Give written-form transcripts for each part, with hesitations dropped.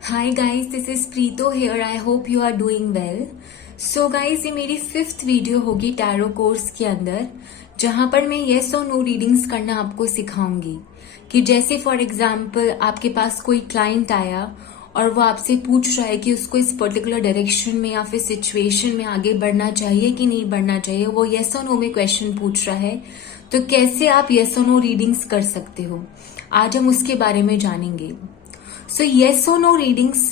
Hi guys, this is Preeto here. I hope you are doing well. So guys, ये मेरी 5th video होगी tarot course के अंदर, जहां पर मैं येस और नो रीडिंग्स करना आपको सिखाऊंगी। कि जैसे फॉर एग्जांपल आपके पास कोई क्लाइंट आया और वो आपसे पूछ रहा है कि उसको इस पर्टिकुलर डायरेक्शन में या फिर सिचुएशन में आगे बढ़ना चाहिए कि नहीं बढ़ना चाहिए, वो येस और नो में क्वेश्चन पूछ रहा है, तो कैसे आप येस और नो रीडिंग्स कर सकते हो, आज हम उसके बारे में जानेंगे। सो येस और नो रीडिंग्स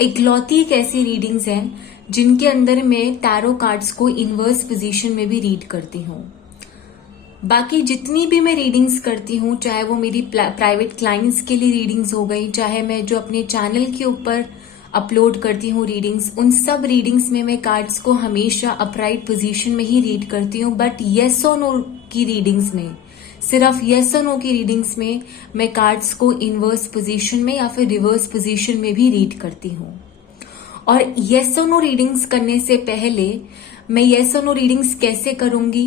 इकलौती एक ऐसी रीडिंग्स हैं जिनके अंदर मैं टैरो कार्ड्स को इनवर्स पोजीशन में भी रीड करती हूँ। बाकी जितनी भी मैं रीडिंग्स करती हूँ, चाहे वो मेरी प्राइवेट क्लाइंट्स के लिए रीडिंग्स हो गई, चाहे मैं जो अपने चैनल के ऊपर अपलोड करती हूँ रीडिंग्स, उन सब रीडिंग्स में मैं कार्ड्स को हमेशा अपराइट पोजीशन में ही रीड करती हूँ। बट येस और नो की रीडिंग्स में, सिर्फ येस और नो की रीडिंग्स में मैं कार्ड्स को इनवर्स पोजीशन में या फिर रिवर्स पोजीशन में भी रीड करती हूँ। और येस और नो रीडिंग्स करने से पहले मैं येस और नो रीडिंग्स कैसे करूंगी,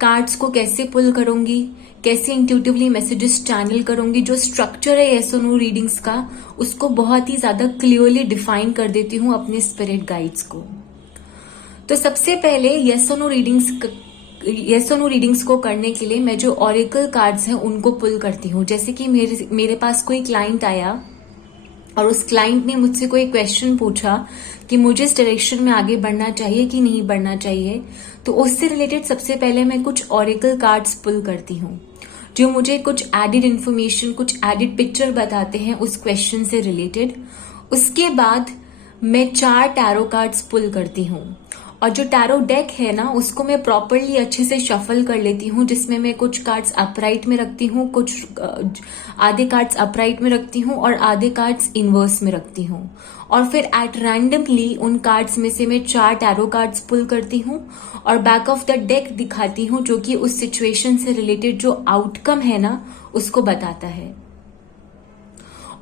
कार्ड्स को कैसे पुल करूंगी, कैसे इंट्यूटिवली मैसेजेस चैनल करूंगी, जो स्ट्रक्चर है येस और नो रीडिंग्स का, उसको बहुत ही ज्यादा क्लियरली डिफाइन कर देती हूँ अपने स्पिरिट गाइड्स को। तो सबसे पहले येस और नो रीडिंग्स को करने के लिए मैं जो ऑरेकल कार्ड्स हैं उनको पुल करती हूँ। जैसे कि मेरे पास कोई क्लाइंट आया और उस क्लाइंट ने मुझसे कोई क्वेश्चन पूछा कि मुझे इस डायरेक्शन में आगे बढ़ना चाहिए कि नहीं बढ़ना चाहिए, तो उससे रिलेटेड सबसे पहले मैं कुछ ऑरेकल कार्ड्स पुल करती हूँ, जो मुझे कुछ एडिड इन्फॉर्मेशन, कुछ एडिड पिक्चर बताते हैं उस क्वेश्चन से रिलेटेड। उसके बाद मैं 4 टैरो कार्ड्स पुल करती हूँ, और जो टैरो डेक है ना, उसको मैं प्रॉपरली अच्छे से शफल कर लेती हूँ, जिसमें मैं कुछ कार्ड्स अपराइट में रखती हूँ, कुछ आधे कार्ड्स अपराइट में रखती हूँ और आधे कार्ड्स इनवर्स में रखती हूँ। और फिर एट रैंडमली उन कार्ड्स में से मैं 4 टैरो कार्ड्स पुल करती हूँ और बैक ऑफ द डेक दिखाती हूँ, जो कि उस सिचुएशन से रिलेटेड जो आउटकम है ना, उसको बताता है।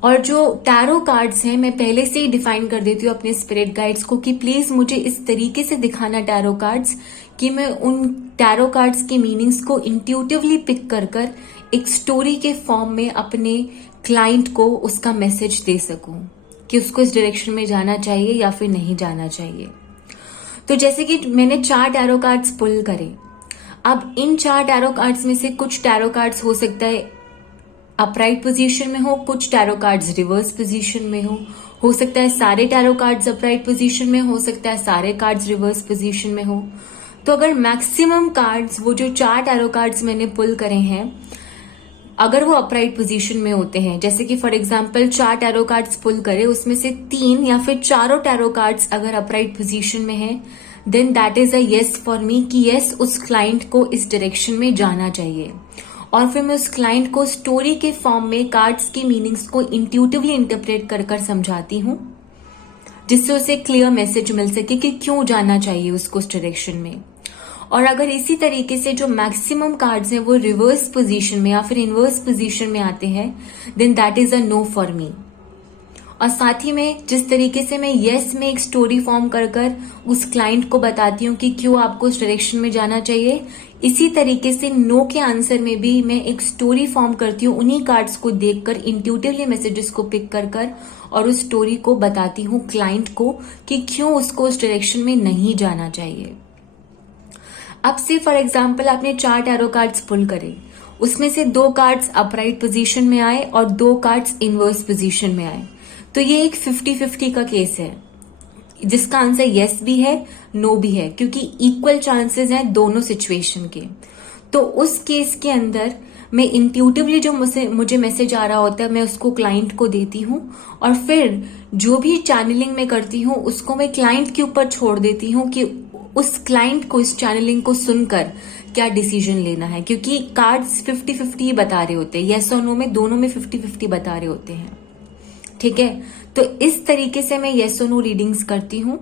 और जो टैरो कार्ड्स हैं, मैं पहले से ही डिफाइन कर देती हूँ अपने स्पिरिट गाइड्स को कि प्लीज मुझे इस तरीके से दिखाना टैरो कार्ड्स कि मैं उन टैरो कार्ड्स के मीनिंग्स को इंट्यूटिवली पिक कर कर एक स्टोरी के फॉर्म में अपने क्लाइंट को उसका मैसेज दे सकूं कि उसको इस डायरेक्शन में जाना चाहिए या फिर नहीं जाना चाहिए। तो जैसे कि मैंने 4 टैरो कार्ड्स पुल करे, अब इन 4 टैरो कार्ड्स में से कुछ टैरो कार्ड्स हो सकता है अपराइट पोजीशन में हो, कुछ टैरो कार्ड्स रिवर्स पोजीशन में हो सकता है सारे टैरो कार्ड्स अपराइट पोजीशन में, हो सकता है सारे कार्ड्स रिवर्स पोजीशन में हो। तो अगर मैक्सिमम कार्ड्स, वो जो 4 टैरो कार्ड्स मैंने पुल करे हैं, अगर वो अपराइट पोजीशन में होते हैं, जैसे कि for example 4 tarot cards pull करे, उसमें से 3 या फिर चारों टैरो कार्ड्स अगर अपराइट पोजीशन में है, then that is a yes for me कि येस, उस क्लाइंट को इस डायरेक्शन में जाना चाहिए। और फिर मैं उस क्लाइंट को स्टोरी के फॉर्म में कार्ड्स के मीनिंग्स को इंट्यूटिवली इंटरप्रेट कर कर समझाती हूँ, जिससे उसे क्लियर मैसेज मिल सके कि क्यों जाना चाहिए उसको उस डायरेक्शन में। और अगर इसी तरीके से जो मैक्सिमम कार्ड्स हैं वो रिवर्स पोजीशन में या फिर इनवर्स पोजीशन में आते हैं, then that is a no for me. और साथ ही में जिस तरीके से मैं येस में एक स्टोरी फॉर्म कर कर उस क्लाइंट को बताती हूँ कि क्यों आपको उस डायरेक्शन में जाना चाहिए, इसी तरीके से नो के आंसर में भी मैं एक स्टोरी फॉर्म करती हूँ, उन्हीं कार्ड्स को देखकर इंट्यूटिवली मैसेजेस को पिक कर कर और उस स्टोरी को बताती हूँ क्लाइंट को कि क्यों उसको उस डायरेक्शन में नहीं जाना चाहिए। अब से फॉर एग्जाम्पल आपने 4 टैरो कार्ड्स पुल करे, उसमें से 2 कार्ड्स अपराइट पोजीशन में आए और 2 कार्ड्स इनवर्स पोजीशन में आए, तो ये एक 50-50 का केस है, जिसका आंसर येस भी है, नो भी है, क्योंकि इक्वल चांसेस हैं दोनों सिचुएशन के। तो उस केस के अंदर मैं इंट्यूटिवली जो मुझे मैसेज आ रहा होता है, मैं उसको क्लाइंट को देती हूँ, और फिर जो भी चैनलिंग में करती हूँ उसको मैं क्लाइंट के ऊपर छोड़ देती हूँ कि उस क्लाइंट को इस चैनलिंग को सुनकर क्या डिसीजन लेना है, क्योंकि कार्ड्स 50-50 ही बता रहे होते हैं, येस और नो में दोनों में 50-50 बता रहे होते हैं। ठीक है, तो इस तरीके से मैं येस और नो रीडिंग्स करती हूँ।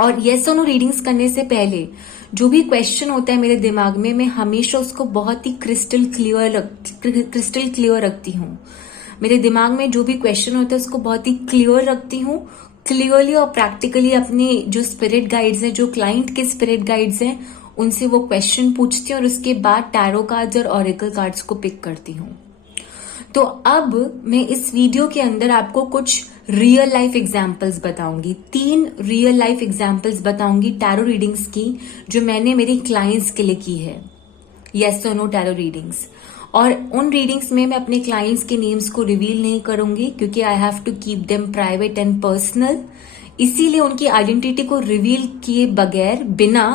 और येस और नो रीडिंग्स करने से पहले जो भी क्वेश्चन होता है मेरे दिमाग में, मैं हमेशा उसको बहुत ही क्रिस्टल क्लियर रखती हूँ। मेरे दिमाग में जो भी क्वेश्चन होता है उसको बहुत ही क्लियर रखती हूँ, क्लियरली और प्रैक्टिकली अपने जो स्पिरिट गाइड्स हैं, जो क्लाइंट के स्पिरिट गाइड्स हैं, उनसे वो क्वेश्चन पूछती हूँ और उसके बाद टैरो कार्ड्स और ऑरेकल कार्ड्स को पिक करती हूँ। तो अब मैं इस वीडियो के अंदर आपको कुछ रियल लाइफ एग्जाम्पल्स बताऊंगी, 3 रियल लाइफ एग्जाम्पल्स बताऊंगी टैरो रीडिंग्स की जो मैंने मेरे क्लाइंट्स के लिए की है, यस और नो टैरो रीडिंग्स। और उन रीडिंग्स में मैं अपने क्लाइंट्स के नेम्स को रिवील नहीं करूंगी क्योंकि I have to keep them private and personal, इसीलिए उनकी आइडेंटिटी को रिवील किए बगैर बिना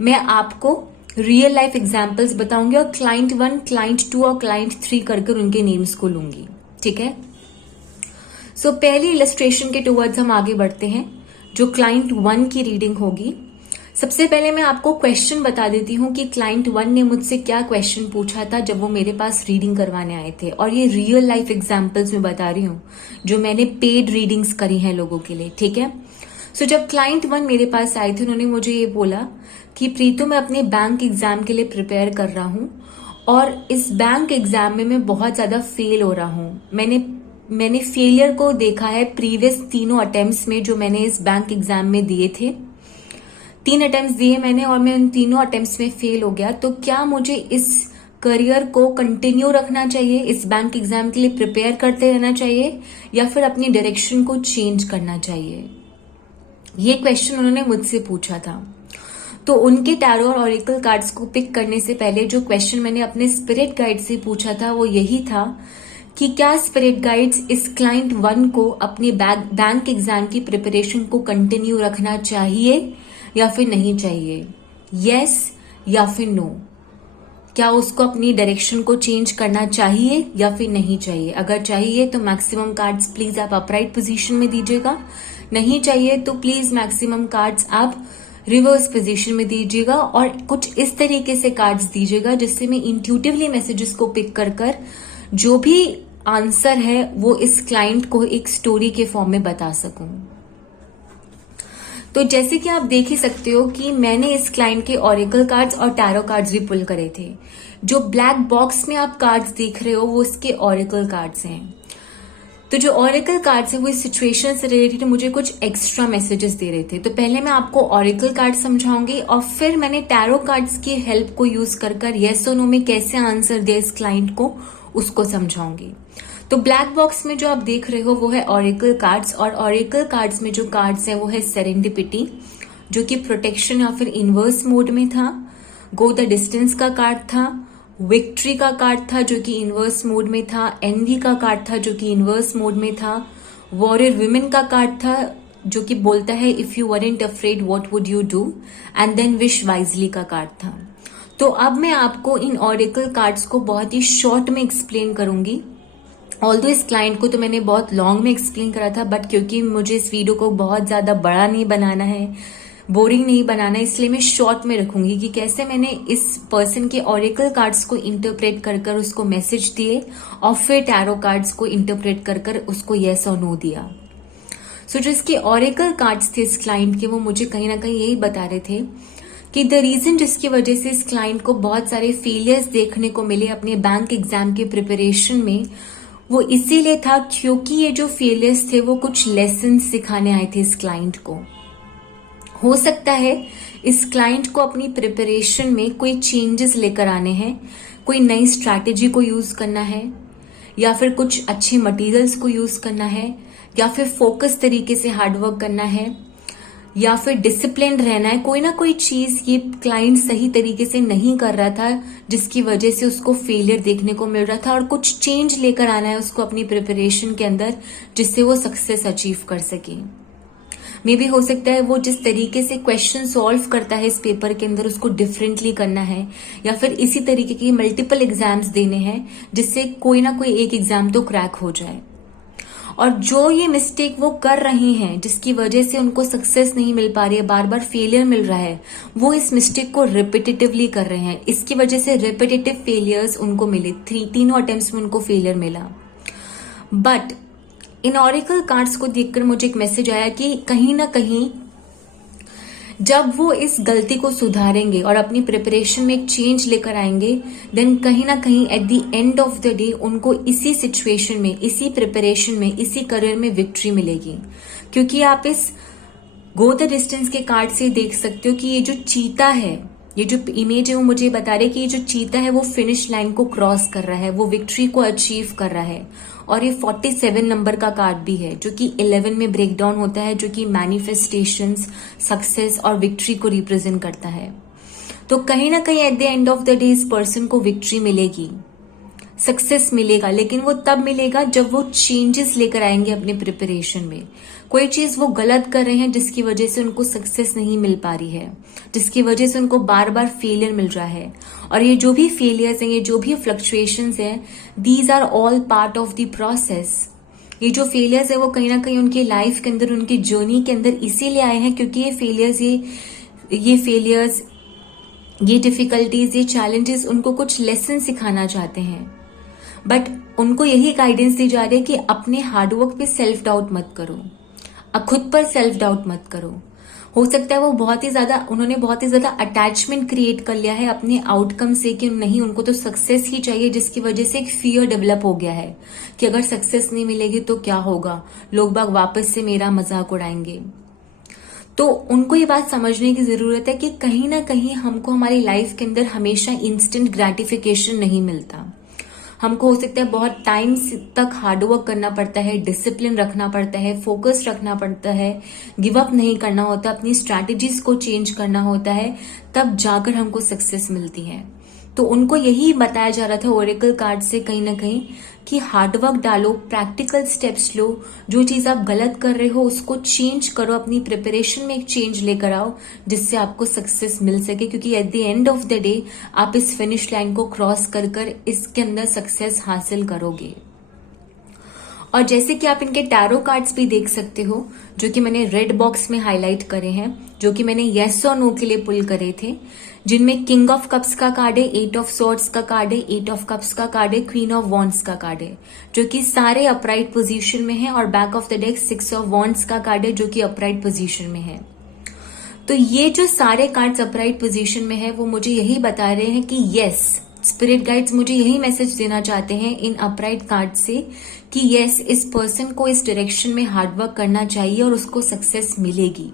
मैं आपको रियल लाइफ एग्जाम्पल्स बताऊंगी और क्लाइंट 1, क्लाइंट 2 और क्लाइंट 3 करके उनके नेम्स को लूंगी, ठीक है। सो पहली इलस्ट्रेशन के टुवर्ड्स हम आगे बढ़ते हैं जो क्लाइंट 1 की रीडिंग होगी। सबसे पहले मैं आपको क्वेश्चन बता देती हूँ कि क्लाइंट 1 ने मुझसे क्या क्वेश्चन पूछा था जब वो मेरे पास रीडिंग करवाने आए थे, और ये रियल लाइफ एग्जाम्पल्स में बता रही हूँ जो मैंने पेड रीडिंग्स करी हैं लोगों के लिए, ठीक है। सो जब क्लाइंट 1 मेरे पास आए थे उन्होंने मुझे ये बोला कि प्रीतु मैं अपने बैंक एग्जाम के लिए प्रिपेयर कर रहा हूँ और इस बैंक एग्जाम में मैं बहुत ज्यादा फेल हो रहा हूँ। मैंने फेलियर को देखा है प्रीवियस 3 अटेम्प्ट्स में जो मैंने इस बैंक एग्जाम में दिए थे। 3 अटेम्प्ट्स दिए मैंने और मैं उन 3 अटेम्प्ट्स में फेल हो गया। तो क्या मुझे इस करियर को कंटिन्यू रखना चाहिए, इस बैंक एग्जाम के लिए प्रिपेयर करते रहना चाहिए, या फिर अपनी डायरेक्शन को चेंज करना चाहिए? ये क्वेश्चन उन्होंने मुझसे पूछा था। तो उनके टैरो और ऑरिकल कार्ड्स को पिक करने से पहले जो क्वेश्चन मैंने अपने स्पिरिट गाइड से पूछा था वो यही था कि क्या स्पिरिट गाइड्स इस क्लाइंट 1 को अपनी बैंक एग्जाम की प्रिपरेशन को कंटिन्यू रखना चाहिए या फिर नहीं चाहिए, यस या फिर नो। क्या उसको अपनी डायरेक्शन को चेंज करना चाहिए या फिर नहीं चाहिए? अगर चाहिए तो मैक्सिमम कार्ड्स प्लीज आप अपराइट पोजीशन में दीजिएगा, नहीं चाहिए तो प्लीज मैक्सिमम कार्ड्स आप रिवर्स पोजीशन में दीजिएगा, और कुछ इस तरीके से कार्ड्स दीजिएगा जिससे मैं इंट्यूटिवली मैसेजेस को पिक कर जो भी आंसर है वो इस क्लाइंट को एक स्टोरी के फॉर्म में बता सकूं। तो जैसे कि आप देख ही सकते हो कि मैंने इस क्लाइंट के ऑरिकल कार्ड्स और टैरो कार्ड्स भी पुल करे थे। जो ब्लैक बॉक्स में आप कार्ड्स देख रहे हो वो इसके ऑरिकल कार्ड्स हैं। तो जो ऑरिकल कार्ड्स हैं वो इस सिचुएशन से रिलेटेड मुझे कुछ एक्स्ट्रा मैसेजेस दे रहे थे। तो पहले मैं आपको ऑरिकल कार्ड समझाऊंगी और फिर मैंने टैरो कार्ड्स की हेल्प को यूज कर येस और नो में कैसे आंसर दे इस क्लाइंट को उसको समझाऊंगी। तो ब्लैक बॉक्स में जो आप देख रहे हो वो है ऑरिकल कार्ड्स, और ऑरिकल कार्ड्स में जो कार्ड्स हैं वो है सेरेंडिपिटी जो कि प्रोटेक्शन या फिर इनवर्स मोड में था, गो द डिस्टेंस का कार्ड था, विक्ट्री का कार्ड था जो कि इनवर्स मोड में था, एनवी का कार्ड था जो कि इनवर्स मोड में था, वॉरियर विमेन का कार्ड था जो कि बोलता है if you weren't afraid what would you do, and then wish wisely का कार्ड था। तो अब मैं आपको इन ऑरिकल कार्ड्स को बहुत ही शॉर्ट में एक्सप्लेन करूंगी। ऑल्दो इस क्लाइंट को तो मैंने बहुत लॉन्ग में एक्सप्लेन करा था, बट क्योंकि मुझे इस वीडियो को बहुत ज्यादा बड़ा नहीं बनाना है, बोरिंग नहीं बनाना, इसलिए मैं शॉर्ट में रखूंगी कि कैसे मैंने इस पर्सन के ऑरिकल कार्ड्स को इंटरप्रेट कर उसको मैसेज दिए और फिर टैरो कार्ड्स को इंटरप्रेट कर उसको येस और नो दिया। सो जो इसके ऑरिकल कार्ड्स थे इस क्लाइंट के वो मुझे कहीं ना कहीं यही बता रहे थे कि द रीजन जिसकी वजह से इस क्लाइंट को बहुत सारे फेलियर्स देखने को मिले अपने बैंक एग्जाम के प्रिपरेशन में वो इसीलिए था क्योंकि ये जो फेलियर्स थे वो कुछ लेसन सिखाने आए थे इस क्लाइंट को। हो सकता है इस क्लाइंट को अपनी प्रिपरेशन में कोई चेंजेस लेकर आने हैं, कोई नई स्ट्रैटेजी को यूज करना है, या फिर कुछ अच्छे मटेरियल्स को यूज करना है, या फिर फोकस तरीके से हार्डवर्क करना है, या फिर डिसिप्लिन रहना है। कोई ना कोई चीज ये क्लाइंट सही तरीके से नहीं कर रहा था जिसकी वजह से उसको फेलियर देखने को मिल रहा था, और कुछ चेंज लेकर आना है उसको अपनी प्रिपरेशन के अंदर जिससे वो सक्सेस अचीव कर सके। मे भी हो सकता है वो जिस तरीके से क्वेश्चन सॉल्व करता है इस पेपर के अंदर उसको डिफरेंटली करना है, या फिर इसी तरीके के मल्टीपल एग्जाम्स देने हैं जिससे कोई ना कोई एक एग्जाम तो क्रैक हो जाए। और जो ये मिस्टेक वो कर रहे हैं जिसकी वजह से उनको सक्सेस नहीं मिल पा रही है, बार बार फेलियर मिल रहा है, वो इस मिस्टेक को रिपीटेटिवली कर रहे हैं। इसकी वजह से रिपीटेटिव फेलियर्स उनको मिले, 3 अटेम्प्ट्स में उनको फेलियर मिला। बट इन ऑरिकल कार्ड्स को देखकर मुझे एक मैसेज आया कि कहीं ना कहीं जब वो इस गलती को सुधारेंगे और अपनी प्रिपरेशन में एक चेंज लेकर आएंगे, देन कहीं ना कहीं at the end of the day उनको इसी सिचुएशन में, इसी प्रिपरेशन में, इसी करियर में विक्ट्री मिलेगी। क्योंकि आप इस गो द डिस्टेंस के कार्ड से देख सकते हो कि ये जो चीता है ये जो इमेज है वो मुझे बता रही है कि ये जो चीता है वो फिनिश लाइन को क्रॉस कर रहा है, वो विक्ट्री को अचीव कर रहा है। और ये 47 नंबर का कार्ड भी है जो कि 11 में ब्रेक डाउन होता है, जो कि मैनिफेस्टेशंस, सक्सेस और विक्ट्री को रिप्रेजेंट करता है। तो कहीं ना कहीं at the end of the day इस पर्सन को विक्ट्री मिलेगी, सक्सेस मिलेगा, लेकिन वो तब मिलेगा जब वो चेंजेस लेकर आएंगे अपने प्रिपरेशन में। कोई चीज वो गलत कर रहे हैं जिसकी वजह से उनको सक्सेस नहीं मिल पा रही है, जिसकी वजह से उनको बार बार फेलियर मिल रहा है। और ये जो भी फेलियर्स हैं, ये जो भी फ्लक्चुएशंस हैं, these are all part of the process. ये जो फेलियर्स है वो कहीं ना कहीं उनकी लाइफ के अंदर, उनकी जर्नी के अंदर इसीलिए आए हैं क्योंकि ये फेलियर्स, ये डिफिकल्टीज, ये चैलेंजेस उनको कुछ लेसन सिखाना चाहते हैं। बट उनको यही गाइडेंस दी जा रही है कि अपने हार्डवर्क पे सेल्फ डाउट मत करो, खुद पर सेल्फ डाउट मत करो। हो सकता है वो उन्होंने बहुत ही ज्यादा अटैचमेंट क्रिएट कर लिया है अपने आउटकम से कि नहीं, उनको तो सक्सेस ही चाहिए, जिसकी वजह से एक फियर डेवलप हो गया है कि अगर सक्सेस नहीं मिलेगी तो क्या होगा, लोग बाग वापस से मेरा मजाक उड़ाएंगे। तो उनको ये बात समझने की जरूरत है कि कहीं ना कहीं हमको हमारी लाइफ के अंदर हमेशा इंस्टेंट ग्रेटिफिकेशन नहीं मिलता। हमको हो सकता है बहुत टाइम तक हार्डवर्क करना पड़ता है, डिसिप्लिन रखना पड़ता है, फोकस रखना पड़ता है, गिव अप नहीं करना होता, अपनी स्ट्रैटेजीज को चेंज करना होता है, तब जाकर हमको सक्सेस मिलती है। तो उनको यही बताया जा रहा था ओरेकल कार्ड से कहीं ना कहीं कि हार्डवर्क डालो, प्रैक्टिकल स्टेप्स लो, जो चीज आप गलत कर रहे हो उसको चेंज करो, अपनी प्रिपरेशन में एक चेंज लेकर आओ जिससे आपको सक्सेस मिल सके, क्योंकि at the end of the day आप इस फिनिश लाइन को क्रॉस कर कर इसके अंदर सक्सेस हासिल करोगे। और जैसे कि आप इनके टैरो कार्ड्स भी देख सकते हो, जो कि मैंने रेड बॉक्स में हाईलाइट करे हैं, जो कि मैंने येस और नो के लिए पुल करे थे, जिनमें किंग ऑफ कप्स का कार्ड है, 8 ऑफ सॉर्ड्स का कार्ड है, 8 ऑफ कप्स का कार्ड है, क्वीन ऑफ वॉन्ड्स का कार्ड है, जो कि सारे अपराइट पोजीशन में है, और back of the deck 6 of wands का कार्ड है जो कि अपराइट पोजीशन में है। तो ये जो सारे कार्ड्स अपराइट पोजीशन में है वो मुझे यही बता रहे हैं कि यस, स्पिरिट गाइड्स मुझे यही मैसेज देना चाहते हैं इन अपराइट कार्ड से कि यस, इस पर्सन को इस डायरेक्शन में हार्डवर्क करना चाहिए और उसको सक्सेस मिलेगी।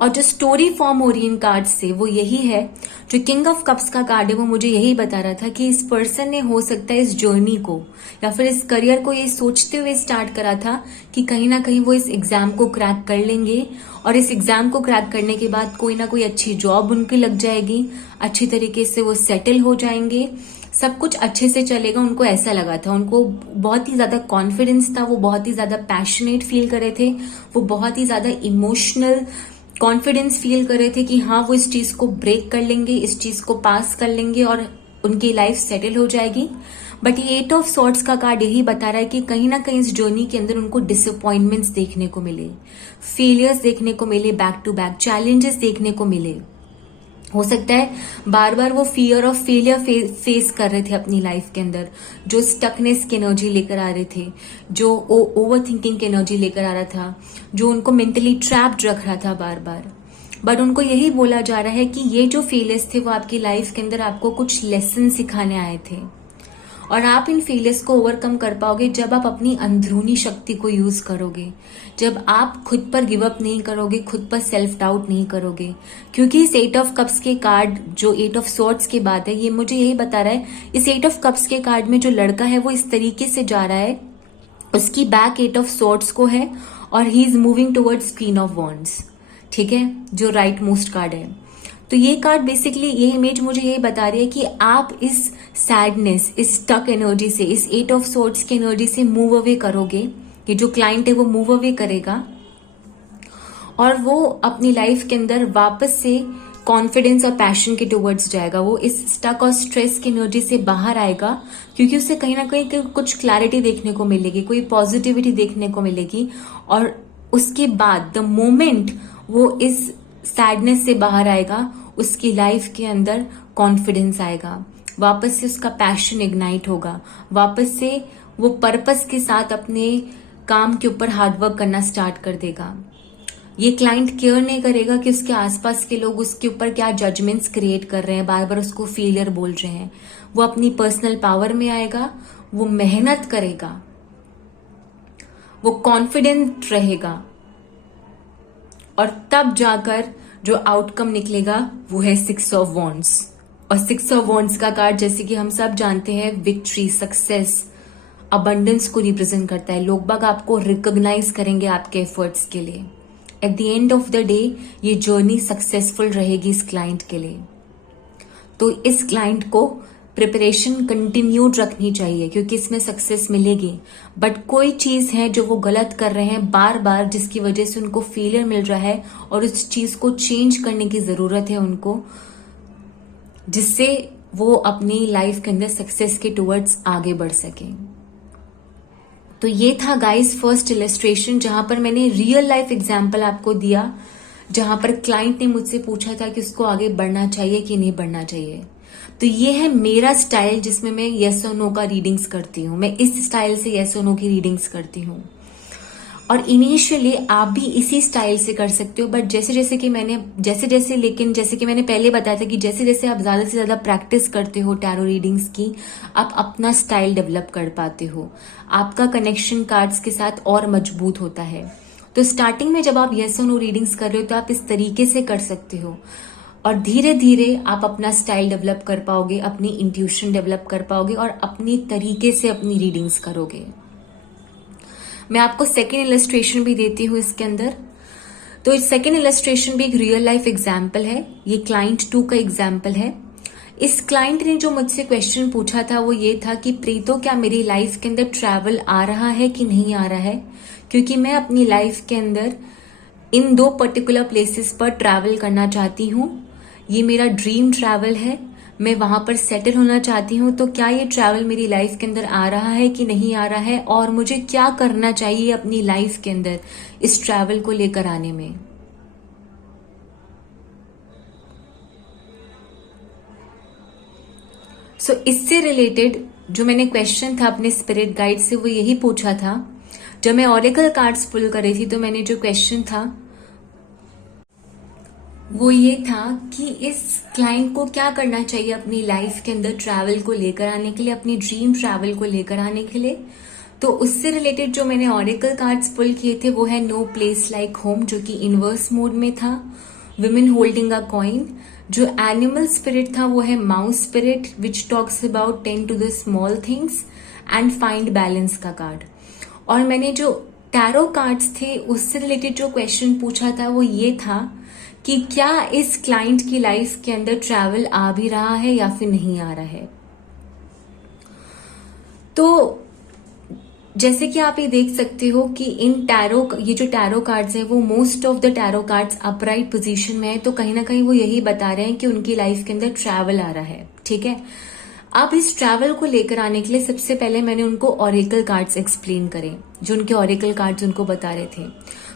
और जो स्टोरी फॉर्म हो रही इन कार्ड से वो यही है, जो किंग ऑफ कप्स का कार्ड है वो मुझे यही बता रहा था कि इस पर्सन ने हो सकता है इस जर्नी को या फिर इस करियर को ये सोचते हुए स्टार्ट करा था कि कहीं ना कहीं वो इस एग्जाम को क्रैक कर लेंगे, और इस एग्जाम को क्रैक करने के बाद कोई ना कोई अच्छी जॉब उनकी लग जाएगी, अच्छी तरीके से वो सेटल हो जाएंगे, सब कुछ अच्छे से चलेगा। उनको ऐसा लगा था, उनको बहुत ही ज्यादा कॉन्फिडेंस था, वो बहुत ही ज्यादा पैशनेट फील कर रहे थे, वो बहुत ही ज्यादा इमोशनल कॉन्फिडेंस फील कर रहे थे कि हाँ वो इस चीज को ब्रेक कर लेंगे, इस चीज को पास कर लेंगे और उनकी लाइफ सेटल हो जाएगी। बट ये 8 ऑफ सॉर्ड्स का कार्ड यही बता रहा है कि कहीं ना कहीं इस जर्नी के अंदर उनको डिसअपॉइंटमेंट्स देखने को मिले, फेलियर्स देखने को मिले, बैक टू बैक चैलेंजेस देखने को मिले। हो सकता है बार बार वो फियर ऑफ फेलियर फेस कर रहे थे अपनी लाइफ के अंदर, जो स्टकनेस की एनर्जी लेकर आ रहे थे, जो ओवर थिंकिंग की एनर्जी लेकर आ रहा था, जो उनको मेंटली ट्रैप्ड रख रहा था बार बार। बट उनको यही बोला जा रहा है कि ये जो फेलियर्स थे वो आपकी लाइफ के अंदर आपको कुछ लेसन सिखाने आए थे, और आप इन फेलियर्स को ओवरकम कर पाओगे जब आप अपनी अंदरूनी शक्ति को यूज करोगे, जब आप खुद पर गिव अप नहीं करोगे, खुद पर सेल्फ डाउट नहीं करोगे। क्योंकि इस 8 ऑफ कप्स के कार्ड जो 8 ऑफ सॉर्ड्स के बाद है, ये मुझे यही बता रहा है, इस 8 ऑफ कप्स के कार्ड में जो लड़का है वो इस तरीके से जा रहा है, उसकी बैक 8 ऑफ सॉर्ड्स को है और he is moving towards queen of wands, ठीक है, जो राइट मोस्ट कार्ड है। तो ये कार्ड बेसिकली, ये इमेज मुझे यही बता रही है कि आप इस सैडनेस, इस स्टक एनर्जी से, इस 8 ऑफ सॉर्ड्स की एनर्जी से मूव अवे करोगे। ये जो क्लाइंट है वो मूव अवे करेगा और वो अपनी लाइफ के अंदर वापस से कॉन्फिडेंस और पैशन के टुवर्ड्स जाएगा। वो इस स्टक और स्ट्रेस की एनर्जी से बाहर आएगा क्योंकि उसे कहीं ना कहीं कुछ क्लैरिटी देखने को मिलेगी, कोई पॉजिटिविटी देखने को मिलेगी। और उसके बाद द मोमेंट वो इस सैडनेस से बाहर आएगा, उसकी लाइफ के अंदर कॉन्फिडेंस आएगा, वापस से उसका पैशन इग्नाइट होगा, वापस से वो पर्पस के साथ अपने काम के ऊपर हार्डवर्क करना स्टार्ट कर देगा। ये क्लाइंट केयर नहीं करेगा कि उसके आसपास के लोग उसके ऊपर क्या जजमेंट्स क्रिएट कर रहे हैं, बार बार उसको फेलियर बोल रहे हैं। वो अपनी पर्सनल पावर में आएगा, वो मेहनत करेगा, वो कॉन्फिडेंट रहेगा, और तब जाकर जो आउटकम निकलेगा वो है 6 ऑफ वॉन्ड्स। और 6 ऑफ वॉन्ड्स का कार्ड जैसे कि हम सब जानते हैं विक्ट्री, सक्सेस, अबंडेंस को रिप्रेजेंट करता है। लोग बाग आपको रिकॉग्नाइज करेंगे आपके एफर्ट्स के लिए। At the end of the day ये जर्नी सक्सेसफुल रहेगी इस क्लाइंट के लिए। तो इस क्लाइंट को प्रिपरेशन कंटिन्यूड रखनी चाहिए क्योंकि इसमें सक्सेस मिलेगी। बट कोई चीज है जो वो गलत कर रहे हैं बार बार, जिसकी वजह से उनको फेलियर मिल रहा है और उस चीज को चेंज करने की जरूरत है उनको, जिससे वो अपनी लाइफ के अंदर सक्सेस के टुवर्ड्स आगे बढ़ सके। तो ये था गाइस फर्स्ट इलस्ट्रेशन, जहां पर मैंने रियल लाइफ एग्जाम्पल आपको दिया, जहां पर क्लाइंट ने मुझसे पूछा था कि उसको आगे बढ़ना चाहिए कि नहीं बढ़ना चाहिए। तो ये है मेरा स्टाइल जिसमें मैं येस और नो का रीडिंग्स करती हूँ। मैं इस स्टाइल से येस और नो की रीडिंग्स करती हूँ और इनिशियली आप भी इसी स्टाइल से कर सकते हो। बट जैसे कि मैंने पहले बताया था कि जैसे जैसे आप ज्यादा से ज्यादा प्रैक्टिस करते हो टैरो रीडिंग्स की, आप अपना स्टाइल डेवलप कर पाते हो, आपका कनेक्शन कार्ड्स के साथ और मजबूत होता है। तो स्टार्टिंग में जब आप येस और नो रीडिंग्स कर रहे हो तो आप इस तरीके से कर सकते हो और धीरे धीरे आप अपना स्टाइल डेवलप कर पाओगे, अपनी इंट्यूशन डेवलप कर पाओगे और अपनी तरीके से अपनी रीडिंग्स करोगे। मैं आपको सेकेंड इलस्ट्रेशन भी देती हूँ इसके अंदर। तो इस सेकेंड इलस्ट्रेशन भी एक रियल लाइफ एग्जाम्पल है। ये क्लाइंट 2 का एग्जाम्पल है। इस क्लाइंट ने जो मुझसे क्वेश्चन पूछा था वो ये था कि प्रीतो, क्या मेरी लाइफ के अंदर ट्रैवल आ रहा है कि नहीं आ रहा है, क्योंकि मैं अपनी लाइफ के अंदर इन 2 पर्टिकुलर प्लेसेस पर ट्रैवल करना चाहती हूँ। ये मेरा ड्रीम ट्रैवल है, मैं वहां पर सेटल होना चाहती हूँ। तो क्या ये ट्रैवल मेरी लाइफ के अंदर आ रहा है कि नहीं आ रहा है, और मुझे क्या करना चाहिए अपनी लाइफ के अंदर इस ट्रैवल को लेकर आने में। इससे रिलेटेड जो मैंने क्वेश्चन था अपने स्पिरिट गाइड से वो यही पूछा था। जब मैं ऑरेकल कार्ड्स पुल कर रही थी तो मैंने जो क्वेश्चन था वो ये था कि इस क्लाइंट को क्या करना चाहिए अपनी लाइफ के अंदर ट्रैवल को लेकर आने के लिए, अपनी ड्रीम ट्रैवल को लेकर आने के लिए। तो उससे रिलेटेड जो मैंने ऑरेकल कार्ड्स पुल किए थे वो है नो प्लेस लाइक होम, जो कि इनवर्स मोड में था, विमेन होल्डिंग अ कॉइन। जो एनिमल स्पिरिट था वो है mouse spirit which talks about tend to the small things and find balance का कार्ड। और मैंने जो टैरो कार्ड्स थे उससे रिलेटेड जो क्वेश्चन पूछा था वो ये था कि क्या इस क्लाइंट की लाइफ के अंदर ट्रैवल आ भी रहा है या फिर नहीं आ रहा है। तो जैसे कि आप ये देख सकते हो कि ये जो टैरो कार्ड्स है वो most of the tarot cards upright position में है। तो कहीं ना कहीं वो यही बता रहे हैं कि उनकी लाइफ के अंदर ट्रैवल आ रहा है। ठीक है, अब इस ट्रैवल को लेकर आने के लिए सबसे पहले मैंने उनको ऑरेकल कार्ड्स एक्सप्लेन करे, जो उनके ऑरेकल कार्ड्स उनको बता रहे थे।